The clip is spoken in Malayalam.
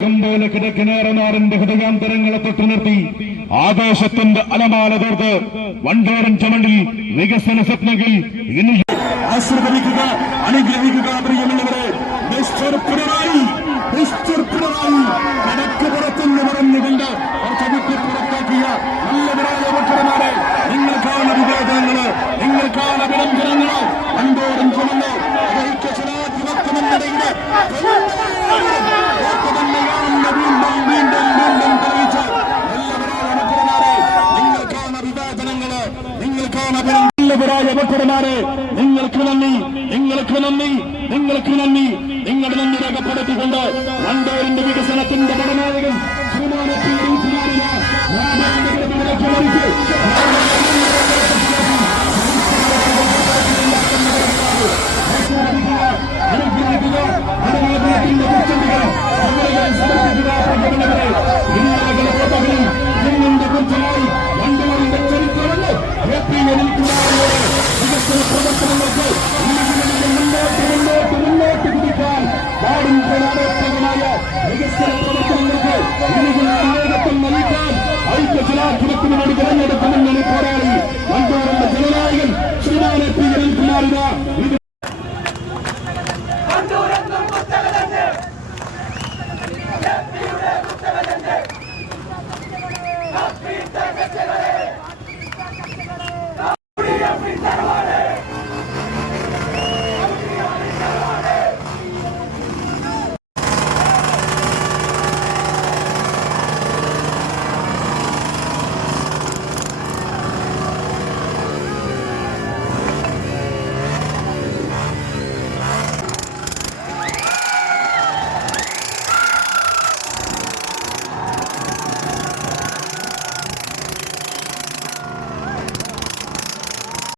പോലെ കിഴക്കനേറനാറിന്റെ ഹൃദയാന്തരങ്ങളെ തൊട്ടു നിർത്തി ആകാശത്തിന്റെ അലമാല തീർത്ത് വണ്ടോരൻ ചമണ്ടിൽ വികസന സ്വപ്നങ്ങൾ ഇനി ആശീർവദിക്കുക, അനുഗ്രഹിക്കുക. പ്രിയമുള്ളവരെ, മിസ്റ്റർ പിണറായി കടക്കുപുറത്തുനിന്ന് പറഞ്ഞുകൊണ്ട് ചവിട്ടി പുറത്താക്കിയ നല്ലവരായ ഭക്തന്മാരെ, നിങ്ങൾക്കാണ് വിവേചനങ്ങള്, നിങ്ങൾക്കാണ് വിളംബരങ്ങള്. വണ്ടോരൻ ചമണ്ട് ഐക്യജനാധിപത്യമെന്നതിന്റെ ഭക്തന്മാരെ, നിങ്ങൾക്ക് നന്ദി, നിങ്ങൾക്ക് നന്ദി, നിങ്ങൾക്ക് നന്ദി. നിങ്ങളുടെ നന്ദി രേഖപ്പെടുത്തിക്കൊണ്ട് വണ്ടൂരിന്റെ വികസനത്തിന്റെ പടനായകൻ വണ്ടൂരിന്റെ ചരിത്രമല്ല വികസന പ്രവർത്തനങ്ങൾക്ക് മുന്നോട്ട് കുതിക്കാൻ നാടും ജനാധിപത്യമായ വികസന പ്രവർത്തനങ്ങൾക്ക് നായകത്വം നൽകാൻ ഐക്യജനാധിപത്യത്തിനോട് തിരഞ്ഞെടുത്ത